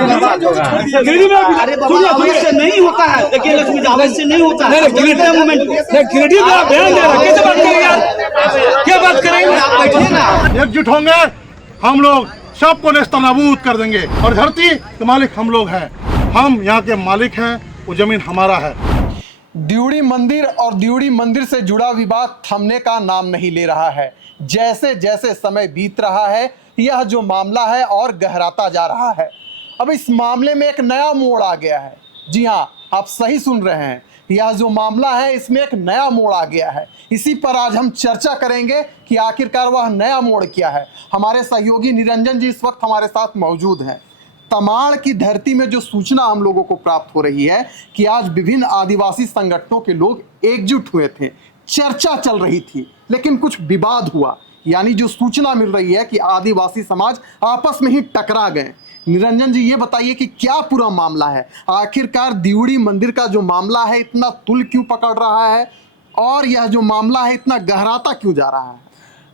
अरे बाबा अवैध से नहीं होता है, देखिए लक्ष्मी जी अवैध से नहीं होता है। गिरिडीह में आप बयान दे रहे हैं, कैसे बात करेंगे यार, क्या बात करेंगे? आप बैठिए ना। एकजुट होंगे हम लोग, सबको नेस्तनाबूद कर देंगे। और धरती के मालिक हम लोग हैं, हम यहाँ के मालिक हैं, वो जमीन हमारा है। दिउड़ी मंदिर और दिउड़ी मंदिर से जुड़ा विवाद थमने का नाम नहीं ले रहा है। जैसे जैसे समय बीत रहा है, यह जो मामला है और गहराता जा रहा है। अब इस मामले में एक नया मोड़ आ गया है। जी हाँ, आप सही सुन रहे हैं, यह जो मामला है इसमें एक नया मोड़ आ गया है। इसी पर आज हम चर्चा करेंगे कि आखिरकार वह नया मोड़ क्या है। हमारे सहयोगी निरंजन जी इस वक्त हमारे साथ मौजूद हैं। तमाड़ की धरती में जो सूचना हम लोगों को प्राप्त हो रही है कि आज विभिन्न आदिवासी संगठनों के लोग एकजुट हुए थे, चर्चा चल रही थी, लेकिन कुछ विवाद हुआ। यानी जो सूचना मिल रही है कि आदिवासी समाज आपस में ही टकरा गए। निरंजन जी ये बताइए कि क्या पूरा मामला है, आखिरकार दिउड़ी मंदिर का जो मामला है इतना तुल क्यों पकड़ रहा है और यह जो मामला है इतना गहराता क्यों जा रहा है?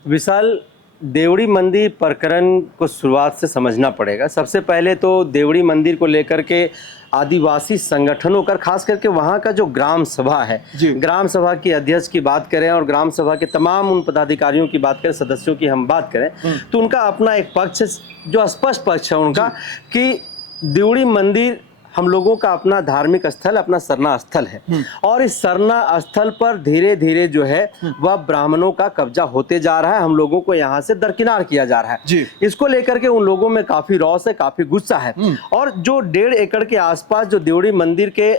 विशाल, देवड़ी मंदिर प्रकरण को शुरुआत से समझना पड़ेगा। सबसे पहले तो देवड़ी मंदिर को लेकर के आदिवासी संगठनों का, खास करके वहाँ का जो ग्राम सभा है, ग्राम सभा के अध्यक्ष की बात करें और ग्राम सभा के तमाम उन पदाधिकारियों की बात करें, सदस्यों की हम बात करें, तो उनका अपना एक पक्ष जो स्पष्ट पक्ष है उनका कि देवड़ी मंदिर हम लोगों का अपना धार्मिक स्थल, अपना सरना स्थल है और इस सरना स्थल पर धीरे धीरे जो है वह ब्राह्मणों का कब्जा होते जा रहा है। हम लोगों को यहाँ से दरकिनार किया जा रहा है। इसको लेकर के उन लोगों में काफी रौस है, काफी गुस्सा है। और जो 1.5 एकड़ के आसपास जो देवड़ी मंदिर के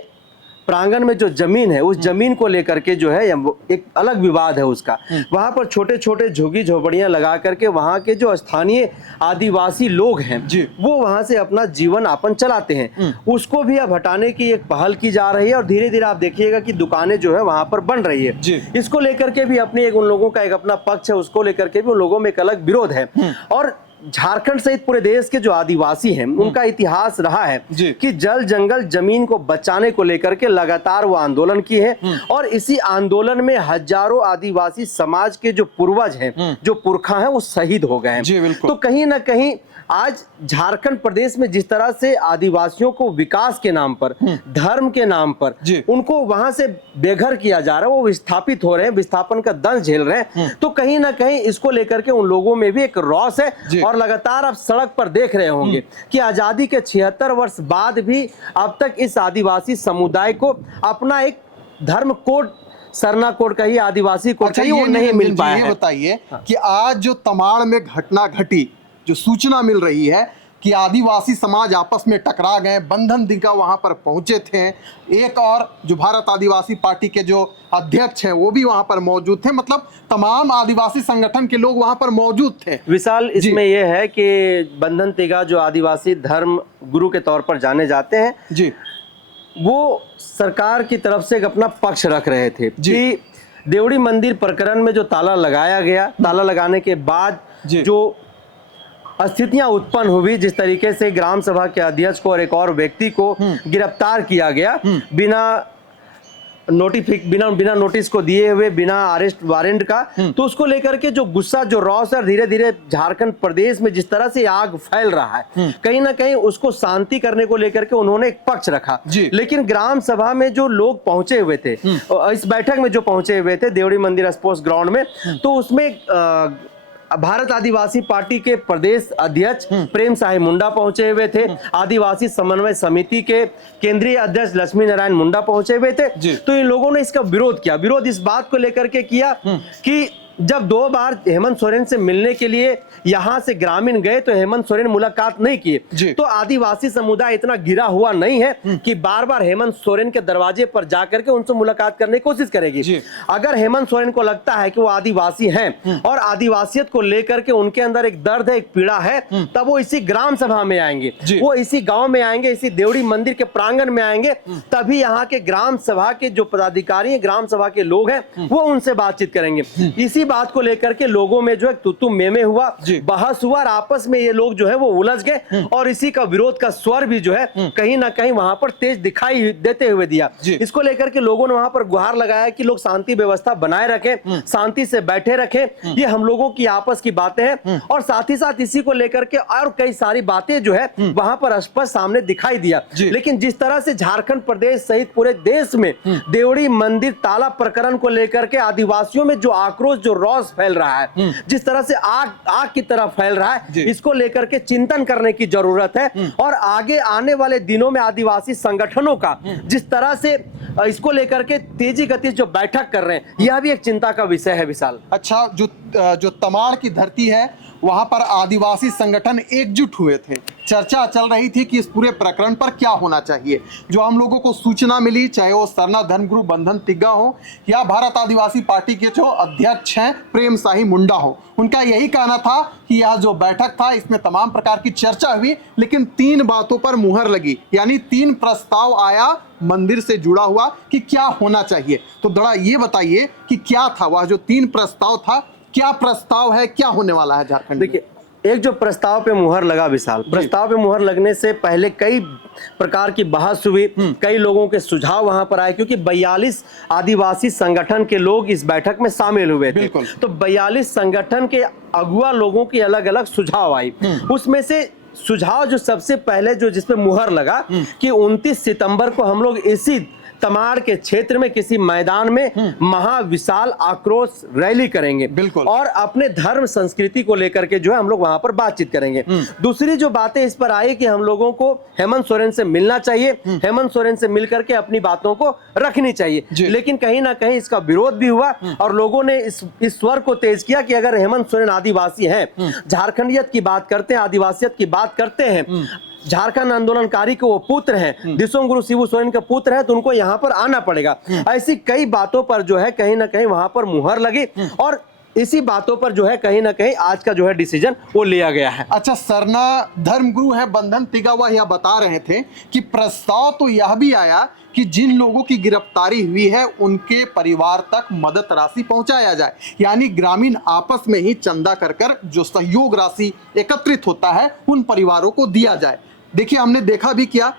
प्रांगण में जो जमीन है, उस जमीन को लेकर के जो है एक अलग विवाद है उसका। वहां पर छोटे छोटे झुग्गी झोपड़ियां लगा करके वहां के जो स्थानीय आदिवासी लोग हैं वो वहां से अपना जीवन यापन चलाते हैं। उसको भी अब हटाने की एक पहल की जा रही है और धीरे धीरे आप देखिएगा कि दुकानें जो है वहां पर बन रही है। इसको लेकर के भी अपनी एक उन लोगों का एक अपना पक्ष है, उसको लेकर के भी उन लोगों में एक अलग विरोध है। और झारखंड सहित पूरे देश के जो आदिवासी हैं उनका इतिहास रहा है कि जल जंगल जमीन को बचाने को लेकर के लगातार वो आंदोलन किए हैं और इसी आंदोलन में हजारों आदिवासी समाज के जो पूर्वज हैं, जो पुरखा हैं, वो शहीद हो गए हैं। तो कहीं ना कहीं आज झारखंड प्रदेश में जिस तरह से आदिवासियों को विकास के नाम पर, धर्म के नाम पर उनको वहां से बेघर किया जा रहा है, वो विस्थापित हो रहे हैं, विस्थापन का दंश झेल रहे हैं। तो कहीं ना कहीं इसको लेकर के उन लोगों में भी एक रौस है और लगातार आप सड़क पर देख रहे होंगे कि आजादी के 76 वर्ष बाद भी अब तक इस आदिवासी समुदाय को अपना एक धर्म कोड, सरना कोड का ही आदिवासी कोड चाहिए, वो नहीं मिल पाया है। ये बताइए कि आज जो तमाड़ में घटना घटी, जो सूचना मिल रही है कि आदिवासी समाज आपस में टकरा गए, बंधन दिघा वहां पर पहुंचे थे, एक और जो भारत आदिवासी पार्टी के जो अध्यक्ष हैं वो भी वहां पर मौजूद थे, मतलब तमाम आदिवासी संगठन के लोग वहां पर मौजूद थे। विशाल, इसमें यह है कि बंधन तिगा जो आदिवासी धर्म गुरु के तौर पर जाने जाते हैं वो सरकार की तरफ से एक अपना पक्ष रख रहे थे कि देवड़ी मंदिर प्रकरण में जो ताला लगाया गया, ताला लगाने के बाद जो स्थितियां उत्पन्न हुई, जिस तरीके से ग्राम सभा के अध्यक्ष को और एक और व्यक्ति को गिरफ्तार किया गया बिना नोटिस को दिए हुए, बिना अरेस्ट वारंट का, तो उसको लेकर के जो गुस्सा, जो रौस है, धीरे धीरे झारखंड प्रदेश में जिस तरह से आग फैल रहा है, कहीं ना कहीं उसको शांति करने को लेकर के उन्होंने एक पक्ष रखा। लेकिन ग्राम सभा में जो लोग पहुंचे हुए थे, इस बैठक में जो पहुंचे हुए थे देवड़ी मंदिर स्पोर्ट्स ग्राउंड में, तो उसमें भारत आदिवासी पार्टी के प्रदेश अध्यक्ष प्रेम साहिब मुंडा पहुंचे हुए थे, आदिवासी समन्वय समिति के केंद्रीय अध्यक्ष लक्ष्मी नारायण मुंडा पहुंचे हुए थे। तो इन लोगों ने इसका विरोध किया। विरोध इस बात को लेकर के किया कि जब 2 बार हेमंत सोरेन से मिलने के लिए यहां से ग्रामीण गए तो हेमंत सोरेन मुलाकात नहीं किए, तो आदिवासी समुदाय इतना गिरा हुआ नहीं है कि बार बार हेमंत सोरेन के दरवाजे पर जाकर के उनसे मुलाकात करने की कोशिश करेगी। अगर हेमंत सोरेन को लगता है कि वो आदिवासी हैं और आदिवासियत को लेकर के उनके अंदर एक दर्द है, एक पीड़ा है, तब वो इसी ग्राम सभा में आएंगे, वो इसी गांव में आएंगे, इसी देवड़ी मंदिर के प्रांगण में आएंगे, तभी यहाँ के ग्राम सभा के जो पदाधिकारी, ग्राम सभा के लोग हैं, वो उनसे बातचीत करेंगे। इसी बात को लेकर के लोगों में जो है तू मेमे हुआ, बहस हुआ और आपस में ये लोग जो है वो उलझ गए और इसी का विरोध का स्वर भी जो है कहीं ना कहीं वहां पर तेज दिखाई देते हुए दिया। इसको लेकर के लोगों ने वहां पर गुहार लगाया कि लोग शांति व्यवस्था बनाए रखें, शांति से बैठे रखें, ये हम लोगों की आपस की बातें हैं। और साथ ही साथ इसी को लेकर के और कई सारी बातें जो है वहां पर स्पष्ट सामने दिखाई दिया। लेकिन जिस तरह से झारखंड प्रदेश सहित पूरे देश में देवड़ी मंदिर ताला प्रकरण को लेकर के आदिवासियों में जो आक्रोश, जो रोष फैल रहा है, जिस तरह से आग की तरह फैल रहा है, इसको लेकर के चिंतन करने की जरूरत है। और आगे आने वाले दिनों में आदिवासी संगठनों का जिस तरह से इसको लेकर के तेजी गति जो बैठक कर रहे हैं, यह भी एक चिंता का विषय है विशाल। अच्छा, जो तमाड़ की धरती है वहां पर आदिवासी संगठन एकजुट हुए थे, चर्चा चल रही थी कि इस पूरे प्रकरण पर क्या होना चाहिए। जो हम लोगों को सूचना मिली, चाहे वो सरना धर्मगुरु बंधन तिग्गा हो या भारत आदिवासी पार्टी के जो अध्यक्ष हैं प्रेम साही मुंडा हो, उनका यही कहना था कि यह जो बैठक था इसमें तमाम प्रकार की चर्चा हुई, लेकिन 3 बातों पर मुहर लगी, यानी 3 प्रस्ताव आया मंदिर से जुड़ा हुआ कि क्या होना चाहिए। तो थोड़ा ये बताइए कि क्या था वह जो 3 प्रस्ताव था, क्या प्रस्ताव है, क्या होने वाला है झारखंड? देखिए, एक जो प्रस्ताव पे मुहर लगा विशाल, प्रस्ताव पे मुहर लगने से पहले कई प्रकार की बहस हुई, कई लोगों के सुझाव वहां पर आए, क्योंकि 42 आदिवासी संगठन के लोग इस बैठक में शामिल हुए थे। तो 42 संगठन के अगुआ लोगों की अलग अलग सुझाव आई। उसमें से सुझाव जो सबसे पहले जो जिसपे मुहर लगा कि 29 सितंबर को हम लोग इसी तमाड़ के क्षेत्र में किसी मैदान में महाविशाल आक्रोश रैली करेंगे, बिल्कुल, और अपने धर्म संस्कृति को लेकर के जो है हम लोग वहां पर बातचीत करेंगे। दूसरी जो बातें इस पर आई कि हम लोगों को हेमंत सोरेन से मिलना चाहिए, हेमंत सोरेन से मिलकर के अपनी बातों को रखनी चाहिए। लेकिन कहीं ना कहीं इसका विरोध भी हुआ और लोगों ने इस स्वर को तेज किया कि अगर हेमंत सोरेन आदिवासी हैं, झारखंडियत की बात करते हैं, आदिवासियत की बात करते हैं, झारखंड आंदोलनकारी के वो पुत्र हैं, दिसोम गुरु शिबू सोरेन के पुत्र हैं, तो उनको यहाँ पर आना पड़ेगा। ऐसी कई बातों पर जो है कहीं ना कहीं वहां पर मुहर लगी और इसी बातों पर जो है कहीं ना कहीं आज का जो है डिसीजन वो लिया गया है। अच्छा, सरना धर्मगुरु है बंधन तिग्गा वह यह बता रहे थे कि प्रस्ताव तो यह भी आया कि जिन लोगों की गिरफ्तारी हुई है उनके परिवार तक मदद राशि पहुंचाया जाए, यानी ग्रामीण आपस में ही चंदा कर जो सहयोग राशि एकत्रित होता है उन परिवारों को दिया जाए। देखिए, हमने देखा भी क्या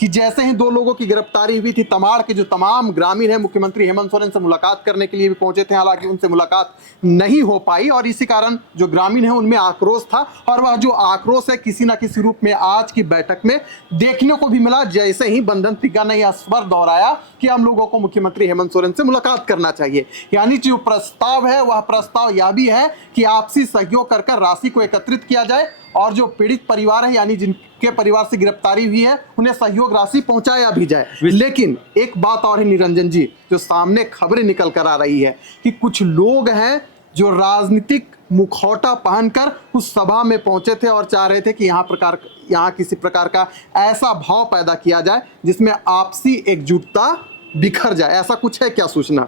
कि जैसे ही 2 लोगों की गिरफ्तारी हुई थी, तमाड़ के जो तमाम ग्रामीण हैं मुख्यमंत्री हेमंत सोरेन से मुलाकात करने के लिए भी पहुंचे थे, हालांकि उनसे मुलाकात नहीं हो पाई और इसी कारण जो ग्रामीण हैं उनमें आक्रोश था और वह जो आक्रोश है किसी ना किसी रूप में आज की बैठक में देखने को भी मिला। जैसे ही बंधन तिग्गा ने यह स्वर दोहराया कि हम लोगों को मुख्यमंत्री हेमंत सोरेन से मुलाकात करना चाहिए, यानी जो प्रस्ताव है वह प्रस्ताव यह भी है कि आपसी सहयोग कर राशि को एकत्रित किया जाए और जो पीड़ित परिवार है यानी जिनके परिवार से गिरफ्तारी हुई है उन्हें सहयोग राशि पहुंचाया भी जाए। लेकिन एक बात और है निरंजन जी, जो सामने खबरें निकल कर आ रही है कि कुछ लोग हैं जो राजनीतिक मुखौटा पहनकर उस सभा में पहुंचे थे और चाह रहे थे कि यहाँ किसी प्रकार का ऐसा भाव पैदा किया जाए जिसमें आपसी एकजुटता बिखर जाए। ऐसा कुछ है क्या सूचना?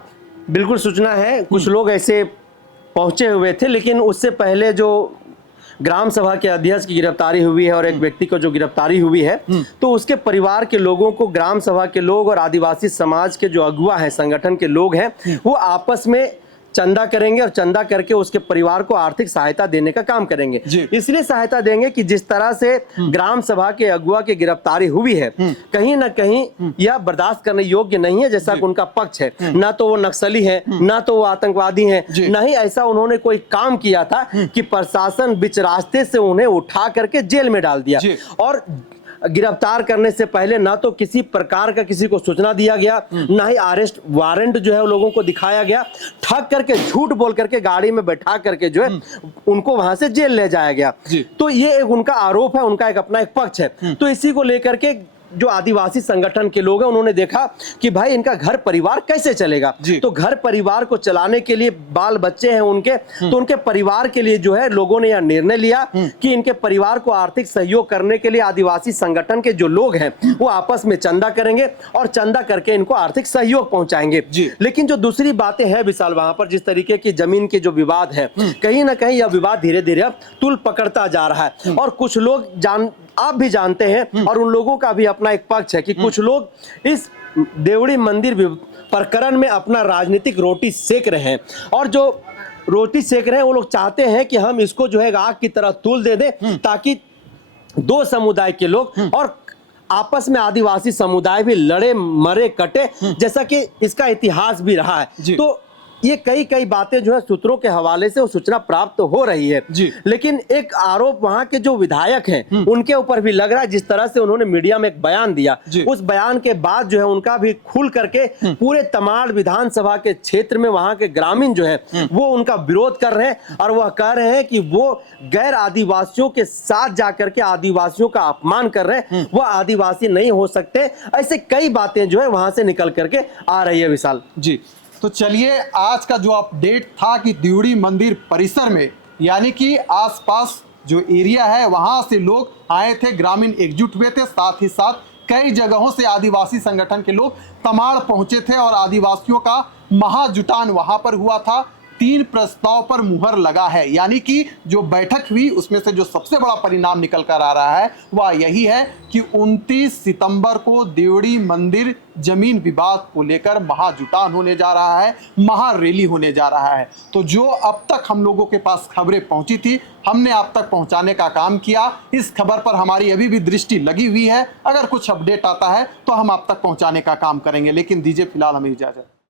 बिल्कुल सूचना है, कुछ लोग ऐसे पहुंचे हुए थे, लेकिन उससे पहले जो ग्राम सभा के अध्यक्ष की गिरफ्तारी हुई है और एक व्यक्ति को जो गिरफ्तारी हुई है, तो उसके परिवार के लोगों को ग्राम सभा के लोग और आदिवासी समाज के जो अगुआ हैं, संगठन के लोग हैं, वो आपस में चंदा करेंगे और चंदा करके उसके परिवार को आर्थिक सहायता देने का काम करेंगे। इसलिए सहायता देंगे कि जिस तरह से ग्राम सभा के अगुआ की गिरफ्तारी हुई है, कहीं ना कहीं यह बर्दाश्त करने योग्य नहीं है, जैसा कि उनका पक्ष है। ना तो वो नक्सली है, ना तो वो आतंकवादी है, ना ही ऐसा उन्होंने कोई काम किया था कि प्रशासन बीच रास्ते से उन्हें उठा करके जेल में डाल दिया। और गिरफ्तार करने से पहले ना तो किसी प्रकार का किसी को सूचना दिया गया, ना ही अरेस्ट वारंट जो है लोगों को दिखाया गया, ठग करके झूठ बोल करके गाड़ी में बैठा करके जो है उनको वहां से जेल ले जाया गया। तो ये एक उनका आरोप है, उनका एक अपना एक पक्ष है। तो इसी को लेकर के जो आदिवासी संगठन के लोग हैं उन्होंने देखा कि भाई इनका घर परिवार कैसे चलेगा, तो घर परिवार को चलाने के लिए बाल बच्चे हैं उनके, तो उनके परिवार के लिए जो है लोगों ने यह निर्णय लिया कि इनके परिवार को आर्थिक सहयोग करने के लिए आदिवासी संगठन के जो लोग हैं वो आपस में चंदा करेंगे और चंदा करके इनको आर्थिक सहयोग पहुंचाएंगे। लेकिन जो दूसरी बातें हैं विशाल, वहां पर जिस तरीके की जमीन के जो विवाद है, कहीं ना कहीं यह विवाद धीरे धीरे अब तुल पकड़ता जा रहा है और कुछ लोग आप भी जानते हैं और उन लोगों का भी अपना एक पक्ष है कि कुछ लोग इस देवड़ी मंदिर प्रकरण में अपना राजनीतिक रोटी सेक रहे हैं और जो रोटी सेक रहे हैं, वो लोग चाहते हैं कि हम इसको जो है आग की तरह तूल दे दें, ताकि दो समुदाय के लोग और आपस में आदिवासी समुदाय भी लड़े मरे कटे, जैसा कि इसका इतिहास भी रहा है। तो ये कई बातें जो है सूत्रों के हवाले से वो सूचना प्राप्त हो रही है जी। लेकिन एक आरोप वहां के जो विधायक हैं उनके ऊपर भी लग रहा है, जिस तरह से उन्होंने मीडिया में एक बयान दिया, उस बयान के बाद जो है उनका भी खुल करके पूरे तमाड़ विधानसभा के क्षेत्र में वहां के ग्रामीण जो है वो उनका विरोध कर रहे हैं और वह कह रहे हैं कि वो गैर आदिवासियों के साथ जाकर के आदिवासियों का अपमान कर रहे हैं, वह आदिवासी नहीं हो सकते। ऐसे कई बातें जो है वहां से निकल करके आ रही है विशाल जी। तो चलिए, आज का जो अपडेट था कि दिउड़ी मंदिर परिसर में यानी कि आसपास जो एरिया है वहां से लोग आए थे, ग्रामीण एकजुट हुए थे, साथ ही साथ कई जगहों से आदिवासी संगठन के लोग तमाड़ पहुंचे थे और आदिवासियों का महाजुटान वहां पर हुआ था। 3 प्रस्ताव पर मुहर लगा है, यानी कि जो बैठक हुई उसमें से जो सबसे बड़ा परिणाम निकल कर आ रहा है वह यही है कि 29 सितंबर को दिउड़ी मंदिर जमीन विवाद को लेकर महाजुटान होने जा रहा है, महारैली होने जा रहा है। तो जो अब तक हम लोगों के पास खबरें पहुंची थी हमने आप तक पहुंचाने का काम किया। इस खबर पर हमारी अभी भी दृष्टि लगी हुई है, अगर कुछ अपडेट आता है तो हम आप तक पहुंचाने का काम करेंगे। लेकिन दीजिए फिलहाल हमें इजाजत।